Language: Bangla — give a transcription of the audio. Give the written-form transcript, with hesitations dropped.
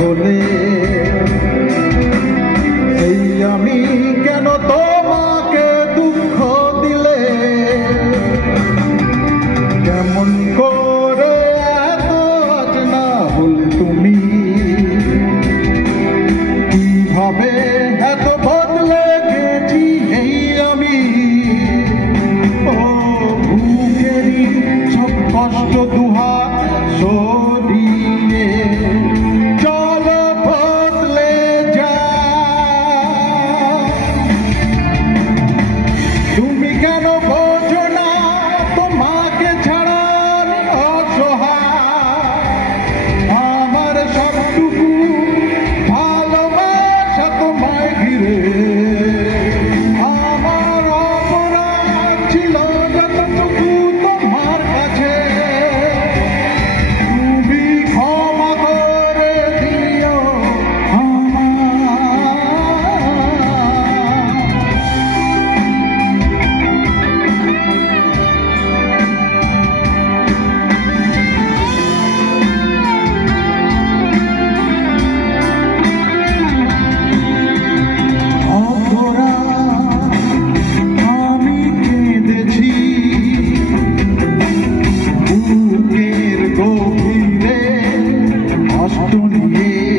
হলে এই আমি কেন তোমাকে দুঃখ দিলে কেমন করে এত অচেনা হলে তুমি কিভাবে এত বদলে গেছি এই আমি ও বুকেরই সব কষ্ট দুহাত সরিয়ে চলো বদলে যা তুমি কেন বোঝো না তোমাকে ছাড়া আমি অসহায় আমার সবটুকু ভালোবাসা তোমায় ঘিরে আমার অপরাধ ছিল যতটুকু তোমার কাছে তুমি ক্ষমা করে দিও আমি কেঁদেছি বুকের গভীরে কষ্ট নিয়ে